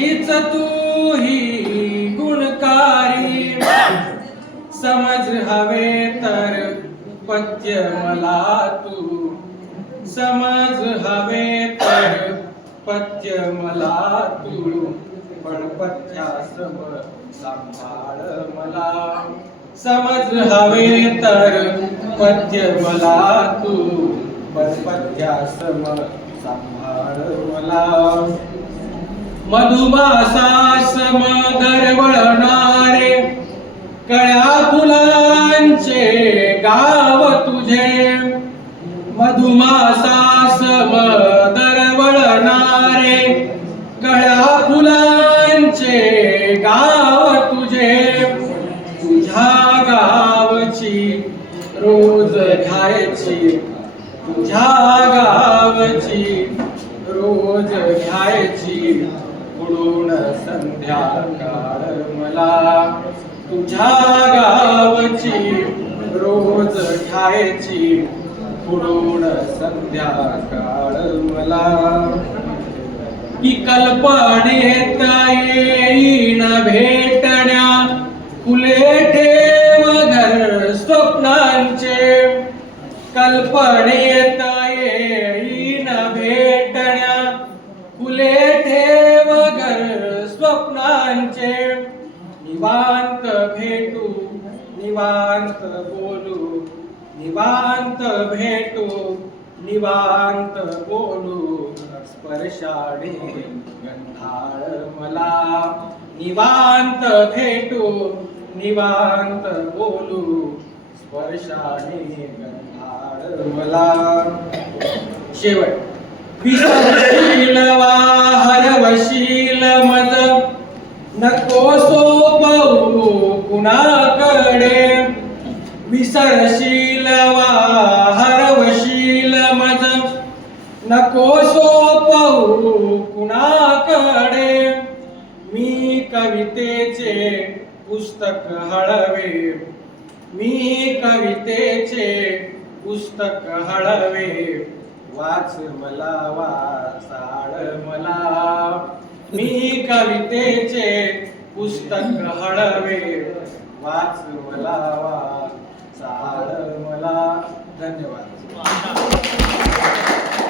हीच तू ही गुणकारी समज हवे तर पद्य मला तू समज हवे तर पद्य मला तू पण पथ्यासम सांभाळ मला समज हवे तर पद्य मला तू पण पथ्यासम सांभाळ मला मधुमासास दरवळणारे कळ्या फुलांचे गाव तुझे मधुमासास दरवळणारे कळ्या फुलांचे गाव तुझे तुझ्या गावची रोज घ्यायची तुझ्या गावची रोज घ्यायची पुढून संध्याकाळ मला तुझ्या गावची रोज घ्यायची पुढून संध्याकाळ मला की कल्पनेत येईन भेटण्या फुले ठेव घर स्वप्नांचे कल्पनेत येईन भेटण्या फुले ठेव घर स्वप्नांचे निवांत भेटू निवांत बोलू निवांत भेटू निवांत बोलू स्पर्शाने गंधाळ मला निवांत भेटू निवांत बोलू स्पर्शाने गंधाळ मला शेवट विसरशील वा हरवशील मज नको सोपवू कुणाकडे विसरशील वा हरवशील मज नको सोपवू कुणाकडे मी कवितेचे पुस्तक हळवे मी कवितेचे पुस्तक हळवे वाच मला वाचाळ मला मी कवितेचे पुस्तक हळवे वाच मला वाचाळ मला धन्यवाद